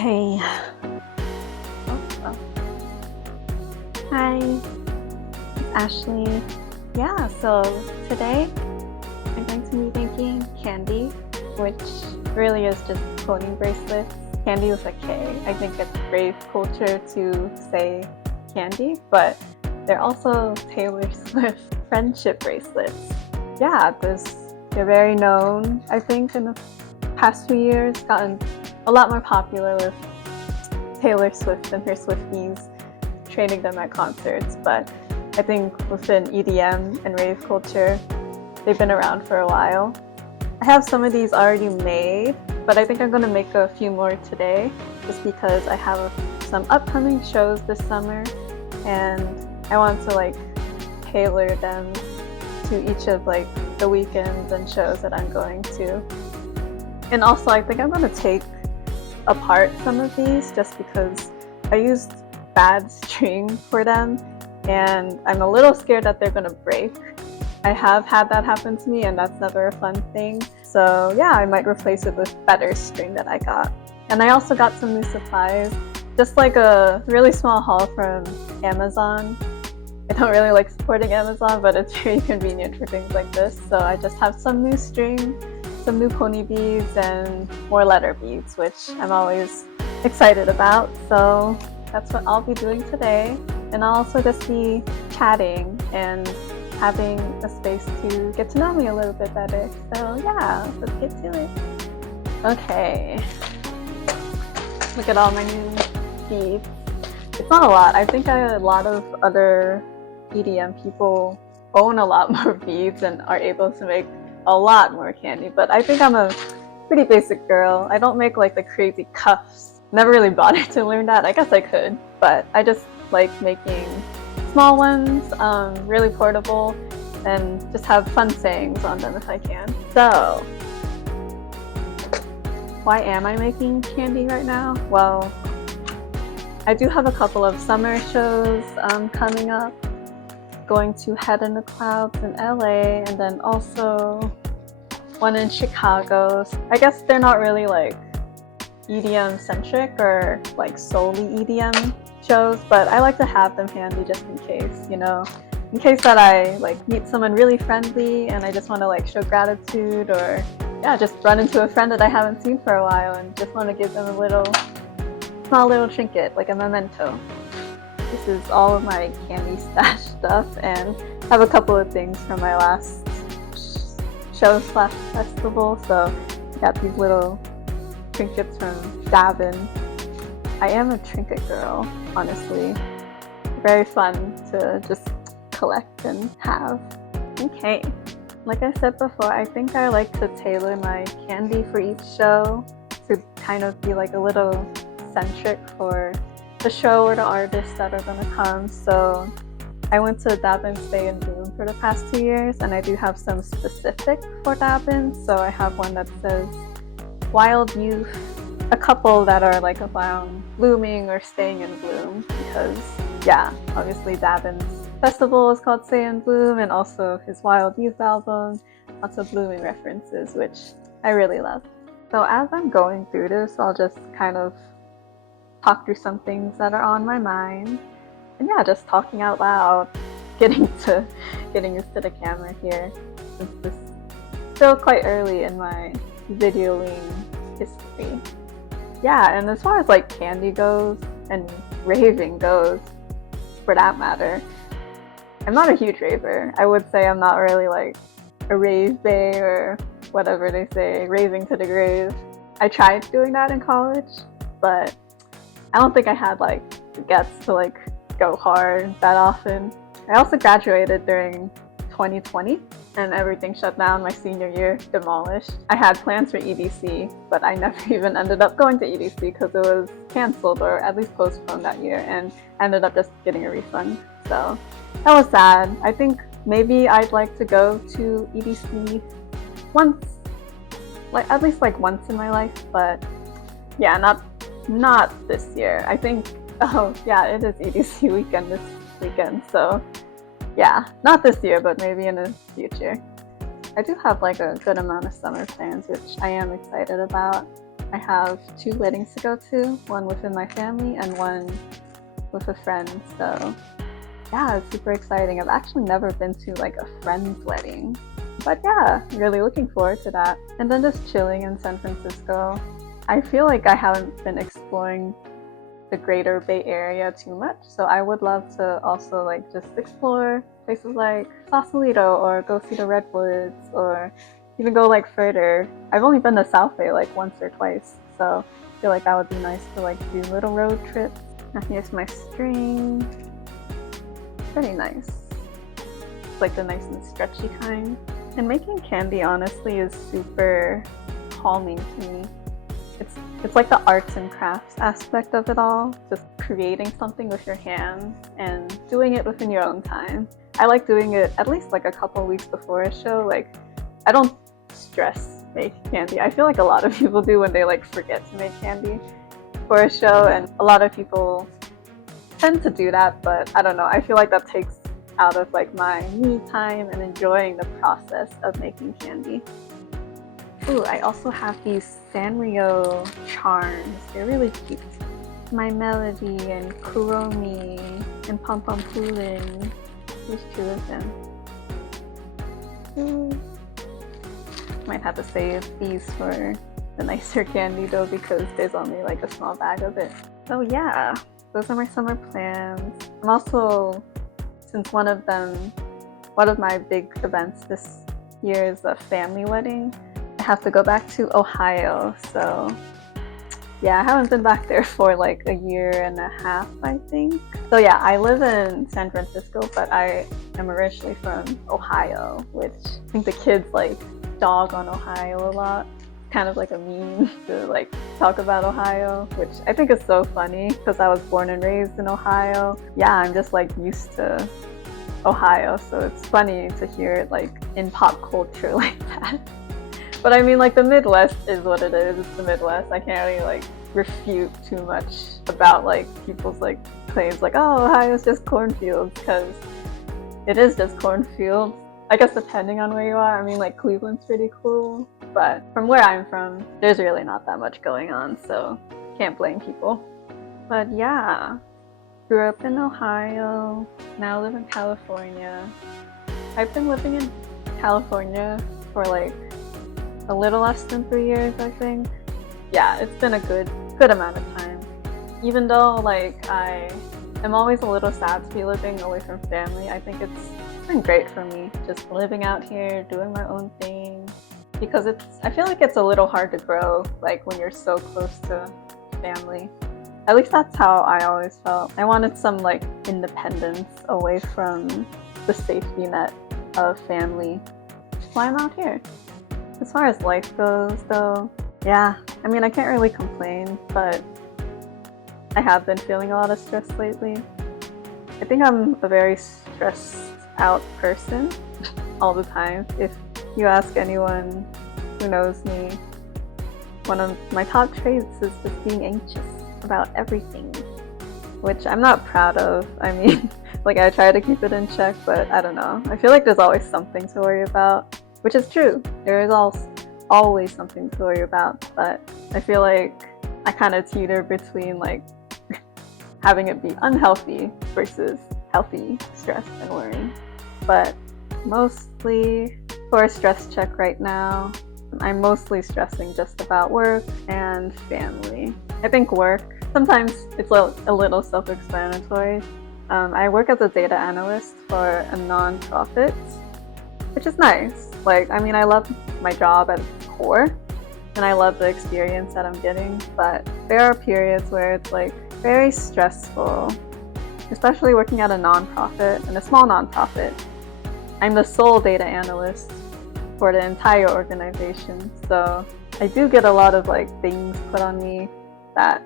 Okay. Oh. Hi, it's Ashley. Yeah, so today I'm going to be making candy, which really is just pony bracelets. Candy with a K. I think it's rave culture to say candy, but they're also Taylor Swift friendship bracelets. Yeah, they're very known, I think, in the past few years, gotten a lot more popular with Taylor Swift and her Swifties trading them at concerts, but I think within EDM and rave culture, they've been around for a while. I have some of these already made, but I think I'm going to make a few more today just because I have some upcoming shows this summer and I want to tailor them to each of the weekends and shows that I'm going to. And also I think I'm going to take apart some of these just because I used bad string for them and I'm a little scared that they're gonna break. I have had that happen to me and that's never a fun thing. So yeah, I might replace it with better string that I got. And I also got some new supplies, just like a really small haul from Amazon. I don't really like supporting Amazon, but it's very convenient for things like this. So I just have some new string, some new pony beads, and more letter beads, which I'm always excited about. So that's what I'll be doing today. And I'll also just be chatting and having a space to get to know me a little bit better. So yeah, let's get to it. Okay. Look at all my new beads. It's not a lot. I think a lot of other EDM people own a lot more beads and are able to make a lot more candy, but I think I'm a pretty basic girl. I don't make the crazy cuffs. Never really bothered to learn that. I guess I could, but I just like making small ones, really portable, and just have fun sayings on them if I can. So, why am I making candy right now? Well, I do have a couple of summer shows coming up. Going to Head in the Clouds in LA, and then also one in Chicago. I guess they're not really EDM centric or solely EDM shows, but I like to have them handy just in case, in case that I meet someone really friendly and I just want to show gratitude, or yeah, just run into a friend that I haven't seen for a while and just want to give them a small little trinket, like a memento. This is all of my candy stash stuff, and I have a couple of things from my last show/festival. So I got these little trinkets from Davin. I am a trinket girl, honestly. Very fun to just collect and have. Okay, like I said before, I think I like to tailor my candy for each show to kind of be a little centric for the show or the artists that are gonna come. So I went to Davin Stay and Bloom for the past 2 years, and I do have some specific for Davin. So I have one that says Wild Youth, a couple that are around blooming or staying in bloom, because yeah, obviously Davin's festival is called Stay in Bloom, and also his Wild Youth album, lots of blooming references, which I really love. So as I'm going through this, I'll just kind of talk through some things that are on my mind, and yeah, just talking out loud, getting used to the camera here, since this is still quite early in my videoing history. Yeah, and as far as candy goes and raving goes, for that matter, I'm not a huge raver. I would say I'm not really a rave bae or whatever they say, raving to the grave. I tried doing that in college, but I don't think I had the guts to go hard that often. I also graduated during 2020 and everything shut down my senior year, demolished. I had plans for EDC, but I never even ended up going to EDC because it was canceled or at least postponed that year, and I ended up just getting a refund. So that was sad. I think maybe I'd like to go to EDC once, at least once in my life, but yeah, not this year. I think, oh yeah, it is EDC weekend this weekend, so yeah, not this year, but maybe in the future. I do have a good amount of summer plans, which I am excited about. I have 2 weddings to go to, one within my family and one with a friend. So yeah, it's super exciting. I've actually never been to like a friend's wedding, but yeah, really looking forward to that. And then just chilling in San Francisco. I feel like I haven't been exploring the greater Bay Area too much, so I would love to also like just explore places like Sausalito or go see the Redwoods or even go like further. I've only been to South Bay like once or twice, so I feel like that would be nice to like do little road trips. And here's my string. Pretty nice. It's like the nice and stretchy kind. And making candy honestly is super calming to me. It's like the arts and crafts aspect of it all, just creating something with your hands and doing it within your own time. I like doing it at least like a couple weeks before a show. Like, I don't stress make candy. I feel like a lot of people do when they like forget to make candy for a show, and a lot of people tend to do that, but I don't know. I feel like that takes out of like my me time and enjoying the process of making candy. Ooh, I also have these Sanrio charms. They're really cute. My Melody and Kuromi and Pom Pom Poolin. There's 2 of them. Ooh. Might have to save these for the nicer candy though, because there's only like a small bag of it. So yeah, those are my summer plans. I'm also, since one of my big events this year is a family wedding, I have to go back to Ohio. So yeah, I haven't been back there for like a year and a half, I think. So yeah, I live in San Francisco, but I am originally from Ohio, which I think the kids like dog on Ohio a lot. Kind of like a meme to like talk about Ohio, which I think is so funny because I was born and raised in Ohio. Yeah, I'm just like used to Ohio, so it's funny to hear it like in pop culture like that. But I mean, like, the Midwest is what it is. It's the Midwest. I can't really like refute too much about like people's like claims like, oh, Ohio's just cornfields, because it is just cornfields. I guess depending on where you are. I mean, like, Cleveland's pretty cool, but from where I'm from, there's really not that much going on, so can't blame people. But yeah, grew up in Ohio, now live in California. I've been living in California for like a little less than 3 years, I think. Yeah, it's been a good amount of time. Even though like I am always a little sad to be living away from family, I think it's been great for me just living out here, doing my own thing. Because I feel like it's a little hard to grow like when you're so close to family. At least that's how I always felt. I wanted some like independence away from the safety net of family. That's why I'm out here. As far as life goes though, yeah, I mean, I can't really complain, but I have been feeling a lot of stress lately. I think I'm a very stressed out person all the time. If you ask anyone who knows me, one of my top traits is just being anxious about everything, which I'm not proud of. I mean, like, I try to keep it in check, but I don't know. I feel like there's always something to worry about, which is true. There is always something to worry about, but I feel like I kind of teeter between like having it be unhealthy versus healthy stress and worrying. But mostly for a stress check right now, I'm mostly stressing just about work and family. I think work, sometimes it's a little self-explanatory. I work as a data analyst for a non-profit, which is nice. Like, I mean, I love my job at its core, and I love the experience that I'm getting, but there are periods where it's like very stressful, especially working at a nonprofit, and a small nonprofit. I'm the sole data analyst for the entire organization, so I do get a lot of like things put on me that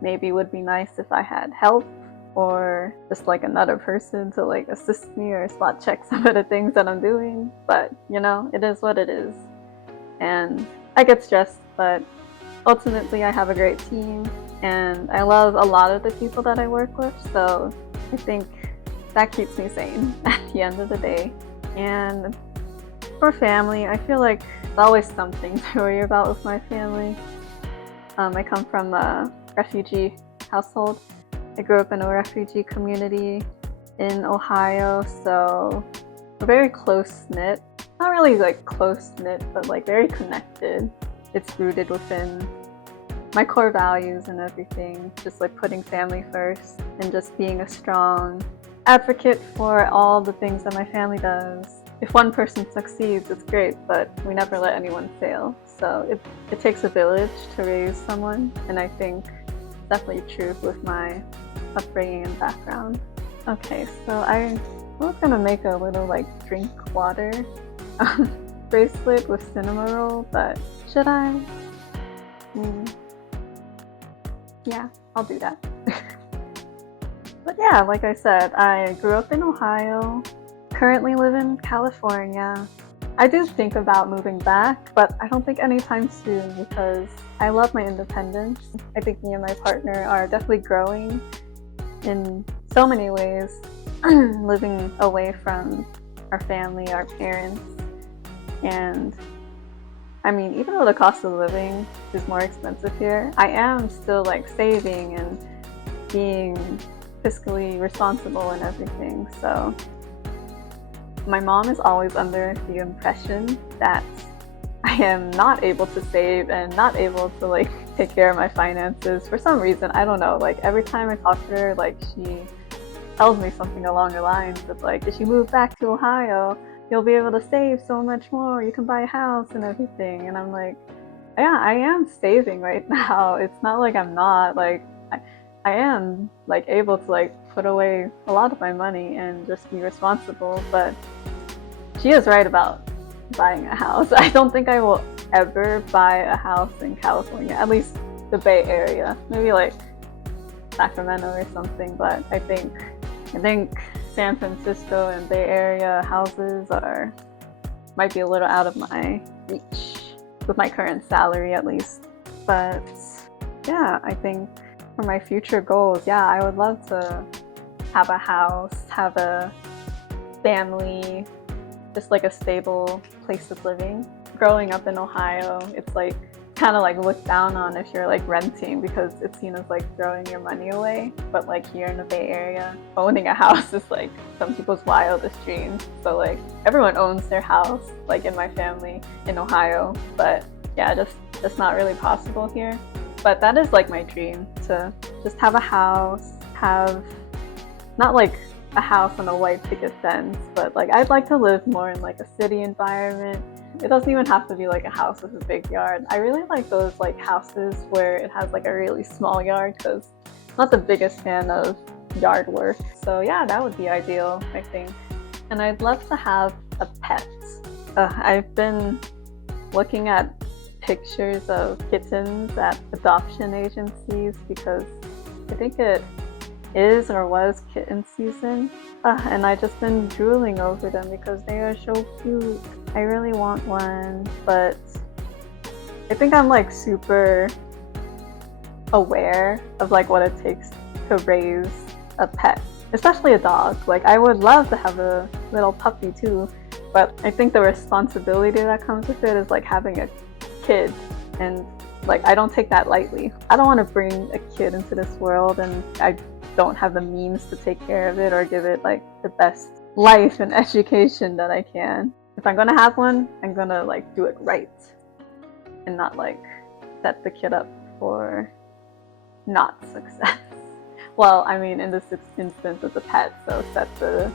maybe would be nice if I had help or just like another person to like assist me or spot check some of the things that I'm doing. But you know, it is what it is, and I get stressed, but ultimately I have a great team and I love a lot of the people that I work with, so I think that keeps me sane at the end of the day. And for family, I feel like there's always something to worry about with my family. I come from a refugee household. I grew up in a refugee community in Ohio, so we're very close-knit. Not really like close-knit, but like very connected. It's rooted within my core values and everything, just like putting family first and just being a strong advocate for all the things that my family does. If one person succeeds, it's great, but we never let anyone fail. So it takes a village to raise someone, and I think it's definitely true with my upbringing and background. Okay, so I was gonna make a little like drink water bracelet with cinema roll, but should I? Yeah, I'll do that. But yeah, like I said, I grew up in Ohio, currently live in California. I do think about moving back, but I don't think anytime soon because I love my independence. I think me and my partner are definitely growing in so many ways, living away from our family, our parents, and I mean, even though the cost of living is more expensive here, I am still like saving and being fiscally responsible and everything. So my mom is always under the impression that I am not able to save and not able to like take care of my finances for some reason. I don't know. Like every time I talk to her, like she tells me something along the lines of like, if you move back to Ohio, you'll be able to save so much more. You can buy a house and everything. And I'm like, yeah, I am saving right now. It's not like I'm not. Like I am like able to like put away a lot of my money and just be responsible. But she is right about buying a house. I don't think I will ever buy a house in California, at least the Bay Area. Maybe like Sacramento or something. But I think San Francisco and Bay Area houses might be a little out of my reach with my current salary at least. But yeah, I think for my future goals, yeah, I would love to have a house, have a family, just like a stable place of living. Growing up in Ohio, it's like kind of like looked down on if you're like renting because it's seen as like throwing your money away. But like here in the Bay Area, owning a house is like some people's wildest dreams. So like everyone owns their house, like in my family in Ohio. But yeah, just not really possible here. But that is like my dream, to just have a house, have not like a house on a white picket fence, but like I'd like to live more in like a city environment. It doesn't even have to be like a house with a big yard. I really like those like houses where it has like a really small yard because I'm not the biggest fan of yard work. So yeah, that would be ideal, I think. And I'd love to have a pet. I've been looking at pictures of kittens at adoption agencies because I think it is or was kitten season. And I just been drooling over them because they are so cute. I really want one, but I think I'm like super aware of like what it takes to raise a pet, especially a dog. Like I would love to have a little puppy too, but I think the responsibility that comes with it is like having a kid, and like I don't take that lightly. I don't want to bring a kid into this world and I don't have the means to take care of it or give it like the best life and education that I can. If I'm gonna have one, I'm gonna like do it right and not like set the kid up for not success. Well, I mean in this instance it's a pet, so set the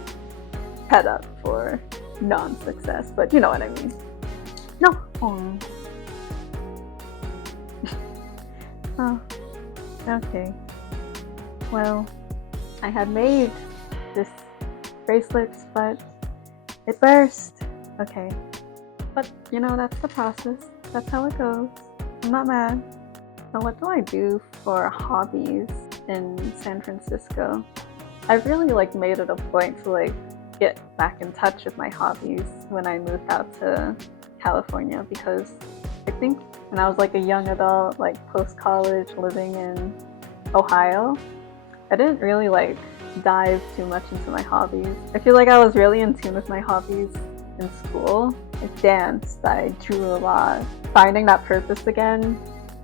pet up for non-success, but you know what I mean. No. Oh, okay. Well, I had made this bracelet, but it burst. Okay. But, you know, that's the process. That's how it goes. I'm not mad. So what do I do for hobbies in San Francisco? I've really, like, made it a point to, like, get back in touch with my hobbies when I moved out to California because I think when I was, like, a young adult, like, post-college living in Ohio, I didn't really like dive too much into my hobbies. I feel like I was really in tune with my hobbies in school. I danced, I drew a lot. Finding that purpose again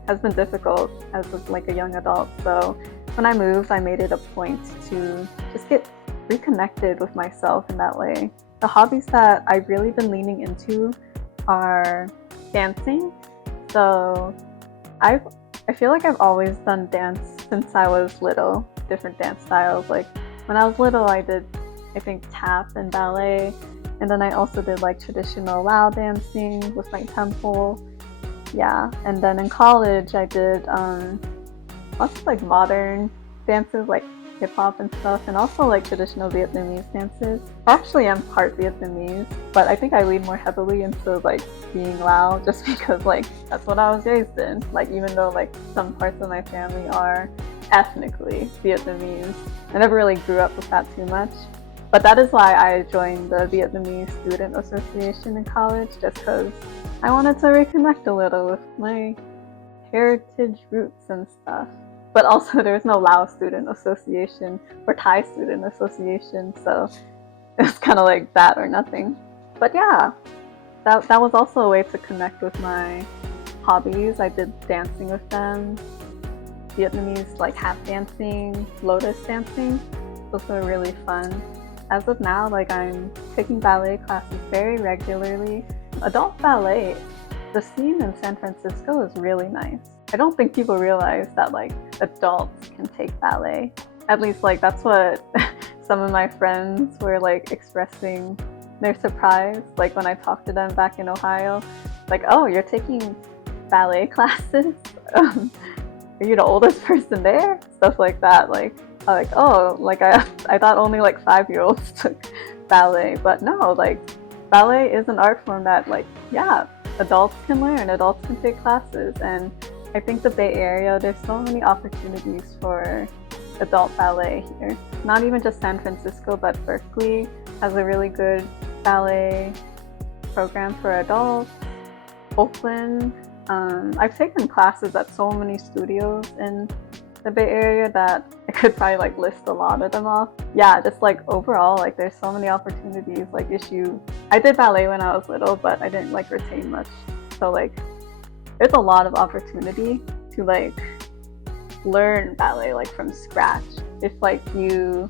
has been difficult as like a young adult. So when I moved, I made it a point to just get reconnected with myself in that way. The hobbies that I've really been leaning into are dancing. So I've I feel like I've always done dance since I was little, different dance styles. Like when I was little, I did, I think, tap and ballet, and then I also did like traditional Lao dancing with my temple. Yeah, and then in college, I did lots of like modern dances, like hip hop and stuff, and also like traditional Vietnamese dances. Actually, I'm part Vietnamese, but I think I lean more heavily into like being Lao just because like that's what I was raised in. Like even though like some parts of my family are ethnically Vietnamese, I never really grew up with that too much. But that is why I joined the Vietnamese Student Association in college, just because I wanted to reconnect a little with my heritage roots and stuff. But also, there's no Lao Student Association or Thai Student Association, so it's kind of like that or nothing. But yeah, that was also a way to connect with my hobbies. I did dancing with them, Vietnamese like hat dancing, lotus dancing. Those were really fun. As of now, like I'm taking ballet classes very regularly. Adult ballet, the scene in San Francisco is really nice. I don't think people realize that like adults can take ballet. At least like that's what some of my friends were like expressing their surprise. Like when I talked to them back in Ohio, like, oh, you're taking ballet classes? Are you the oldest person there? Stuff like that. Like oh, like I thought only like 5-year-olds took ballet, but no, like ballet is an art form that like yeah, adults can learn, adults can take classes, and I think the Bay Area, there's so many opportunities for adult ballet here. Not even just San Francisco, but Berkeley has a really good ballet program for adults. Oakland, I've taken classes at so many studios in the Bay Area that I could probably like list a lot of them off. Yeah, just like overall, like there's so many opportunities. Like I did ballet when I was little, but I didn't like retain much. So like there's a lot of opportunity to like learn ballet like from scratch. If like you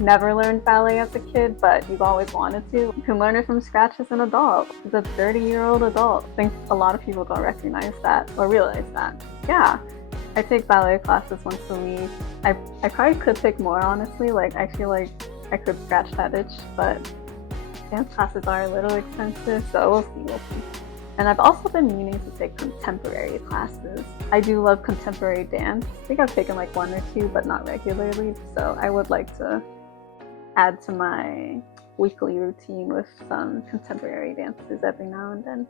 never learned ballet as a kid, but you've always wanted to, you can learn it from scratch as an adult, as a 30-year-old adult. I think a lot of people don't recognize that or realize that. Yeah, I take ballet classes once a week. I probably could take more, honestly. Like I feel like I could scratch that itch, but dance classes are a little expensive, so we'll see. And I've also been meaning to take contemporary classes. I do love contemporary dance. I think I've taken like 1 or 2, but not regularly. So I would like to add to my weekly routine with some contemporary dances every now and then.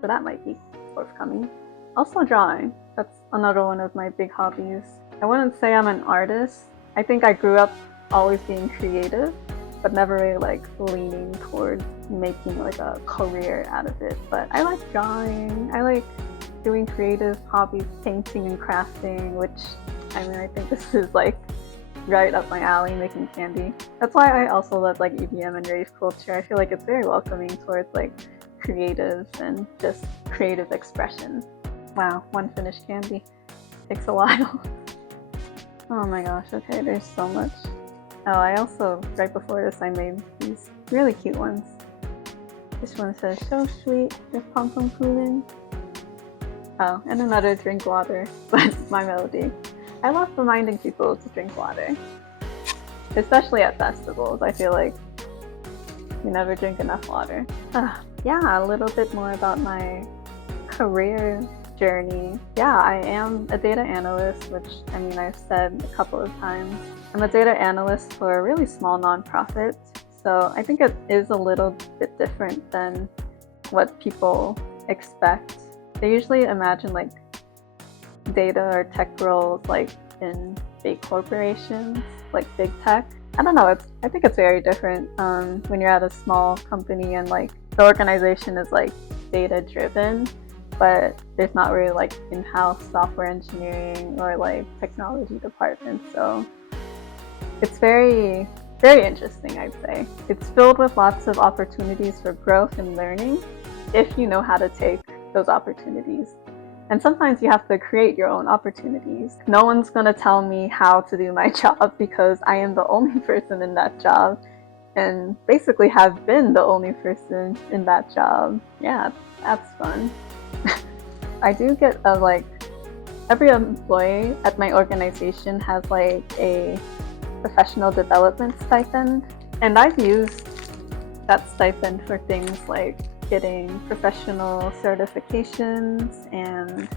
So that might be forthcoming. Also drawing. That's another one of my big hobbies. I wouldn't say I'm an artist. I think I grew up always being creative, but never really like leaning towards making like a career out of it. But I like drawing. I like doing creative hobbies, painting and crafting, which I mean I think this is like right up my alley, making candy. That's why I also love like EDM and rave culture. I feel like it's very welcoming towards like creatives and just creative expression. Wow, one finished candy. Takes a while. Oh my gosh, okay, there's so much. Oh, I also, right before this, I made these really cute ones. This one says, so sweet, with pom pom cooling. Oh, and another drink water, but my melody. I love reminding people to drink water. Especially at festivals, I feel like you never drink enough water. Yeah, a little bit more about my career journey. Yeah, I am a data analyst, which I mean I've said a couple of times. I'm a data analyst for a really small nonprofit, so I think it is a little bit different than what people expect. They usually imagine like data or tech roles like in big corporations, like big tech. I don't know, I think it's very different when you're at a small company and like the organization is like data driven, but there's not really like in-house software engineering or like technology department. So it's very, very interesting, I'd say. It's filled with lots of opportunities for growth and learning if you know how to take those opportunities. And sometimes you have to create your own opportunities. No one's gonna tell me how to do my job because I am the only person in that job and basically have been the only person in that job. Yeah, that's fun. I do get every employee at my organization has like a professional development stipend, and I've used that stipend for things like getting professional certifications and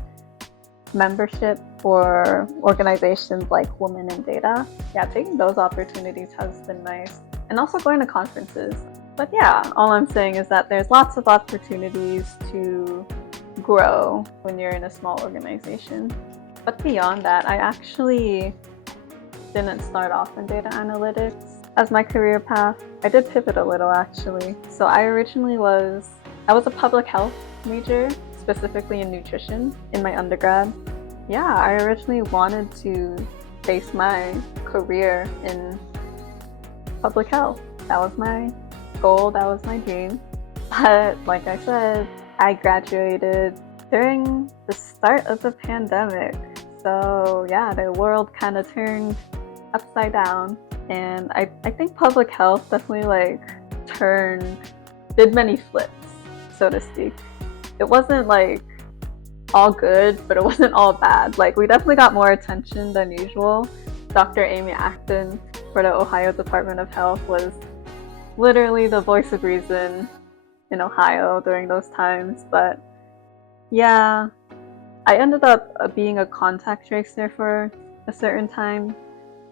membership for organizations like Women in Data. Yeah, taking those opportunities has been nice. And also going to conferences. But yeah, all I'm saying is that there's lots of opportunities to grow when you're in a small organization. But beyond that, I actually didn't start off in data analytics as my career path. I did pivot a little actually. So I was a public health major, specifically in nutrition in my undergrad. Yeah, I originally wanted to base my career in public health. That was my goal, that was my dream. But like I said, I graduated during the start of the pandemic. So yeah, the world kind of turned upside down. And I think public health definitely did many flips, so to speak. It wasn't like all good, but it wasn't all bad. Like we definitely got more attention than usual. Dr. Amy Acton for the Ohio Department of Health was literally the voice of reason in Ohio during those times. But yeah, I ended up being a contact tracer for a certain time,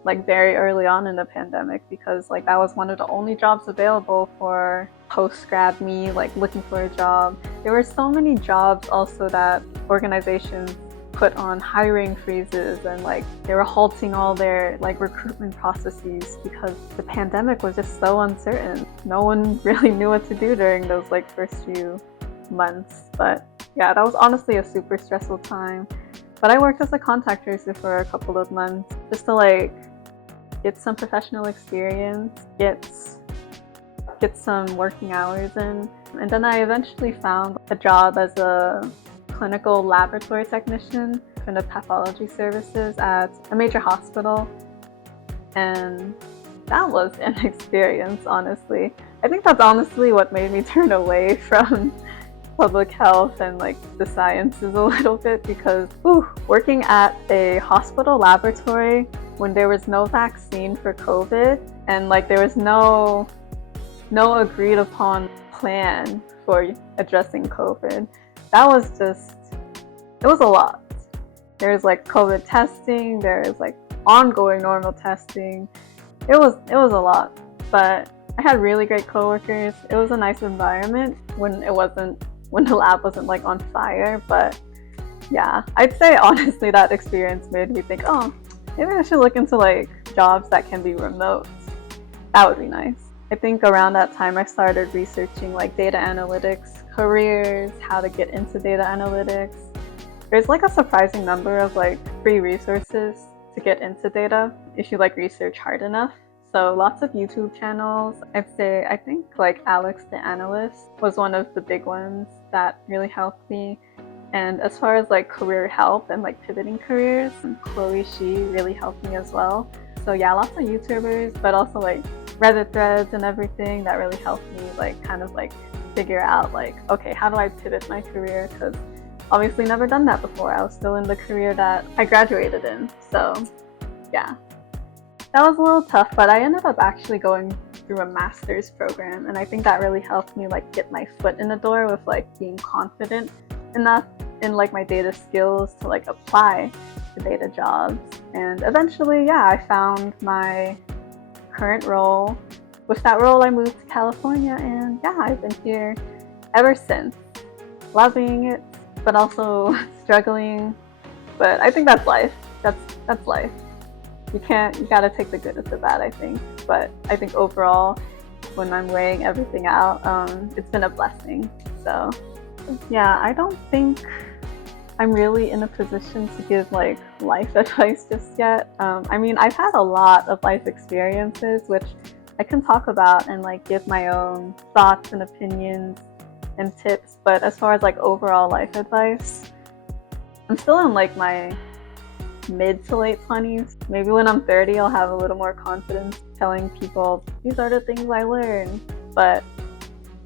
like very early on in the pandemic, because like that was one of the only jobs available for post-grad me, like looking for a job. There were so many jobs also that organizations put on hiring freezes, and like they were halting all their like recruitment processes because the pandemic was just so uncertain. No one really knew what to do during those like first few months. But yeah, that was honestly a super stressful time. But I worked as a contact tracer for a couple of months just to like get some professional experience, get some working hours in. And then I eventually found a job as a clinical laboratory technician in the pathology services at a major hospital. And that was an experience, honestly. I think that's honestly what made me turn away from public health and like the sciences a little bit, because working at a hospital laboratory when there was no vaccine for COVID and like there was no agreed upon plan for addressing COVID, it was a lot. There's like COVID testing, there's like ongoing normal testing. It was a lot, but I had really great coworkers. It was a nice environment when the lab wasn't like on fire. But yeah, I'd say honestly that experience made me think, oh, maybe I should look into like jobs that can be remote. That would be nice. I think around that time I started researching like data analytics careers, how to get into data analytics. There's like a surprising number of like free resources to get into data if you like research hard enough. So lots of YouTube channels. I think like Alex the Analyst was one of the big ones that really helped me. And as far as like career help and like pivoting careers, Chloe Shi really helped me as well. So yeah, lots of YouTubers, but also like Reddit threads and everything that really helped me like kind of like figure out like, okay, how do I pivot my career? Because obviously never done that before. I was still in the career that I graduated in. So yeah, that was a little tough, but I ended up actually going through a master's program, and I think that really helped me like get my foot in the door with like being confident enough in like my data skills to like apply to data jobs. And eventually, yeah, I found my current role. With that role, I moved to California, and yeah, I've been here ever since, loving it, but also struggling. But I think that's life. That's life. You gotta take the good with the bad, I think. But I think overall, when I'm weighing everything out, it's been a blessing. So yeah, I don't think I'm really in a position to give like life advice just yet. I mean, I've had a lot of life experiences, which I can talk about and like give my own thoughts and opinions and tips. But as far as like overall life advice, I'm still in like my mid to late 20s. Maybe when I'm 30, I'll have a little more confidence telling people these are the things I learned. But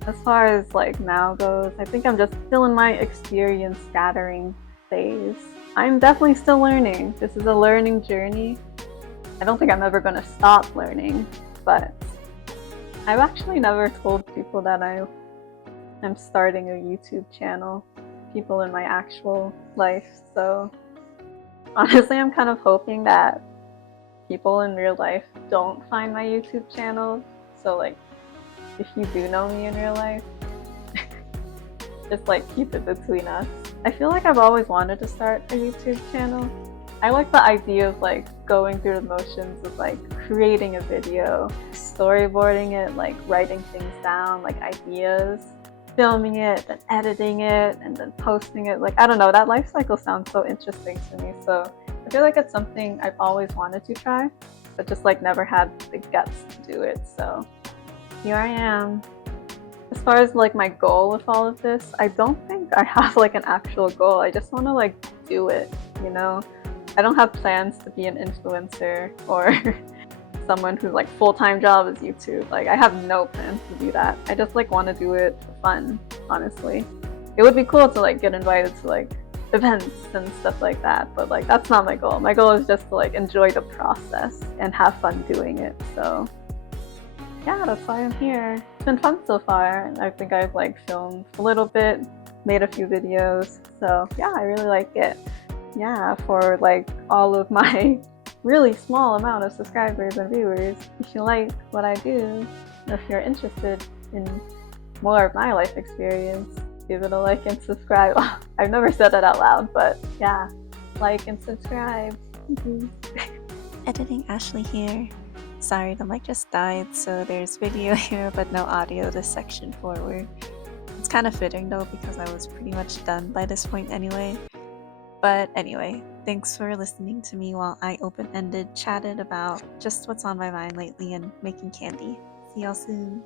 as far as like now goes, I think I'm just still in my experience gathering phase. I'm definitely still learning. This is a learning journey. I don't think I'm ever going to stop learning, but I've actually never told people that I'm starting a YouTube channel, people in my actual life. So honestly, I'm kind of hoping that people in real life don't find my YouTube channel. So like, if you do know me in real life, just like keep it between us. I feel like I've always wanted to start a YouTube channel. I like the idea of like going through the motions of like creating a video, storyboarding it, like writing things down, like ideas, filming it, then editing it, and then posting it. Like, I don't know, that life cycle sounds so interesting to me. So I feel like it's something I've always wanted to try, but just like never had the guts to do it. So here I am. As far as like my goal with all of this, I don't think I have like an actual goal. I just want to like do it, you know? I don't have plans to be an influencer or someone whose like full-time job is YouTube. Like, I have no plans to do that. I just like want to do it for fun, honestly. It would be cool to like get invited to like events and stuff like that, but like that's not my goal. My goal is just to like enjoy the process and have fun doing it. So yeah, that's why I'm here. It's been fun so far. I think I've like filmed a little bit, made a few videos. So yeah, I really like it. Yeah, for like all of my really small amount of subscribers and viewers, if you like what I do, or if you're interested in more of my life experience, give it a like and subscribe. I've never said that out loud, but yeah, like and subscribe. Editing Ashley here. Sorry, the mic just died, so there's video here but no audio this section forward. It's kind of fitting though because I was pretty much done by this point anyway. But anyway, thanks for listening to me while I open-ended chatted about just what's on my mind lately and making candy. See y'all soon.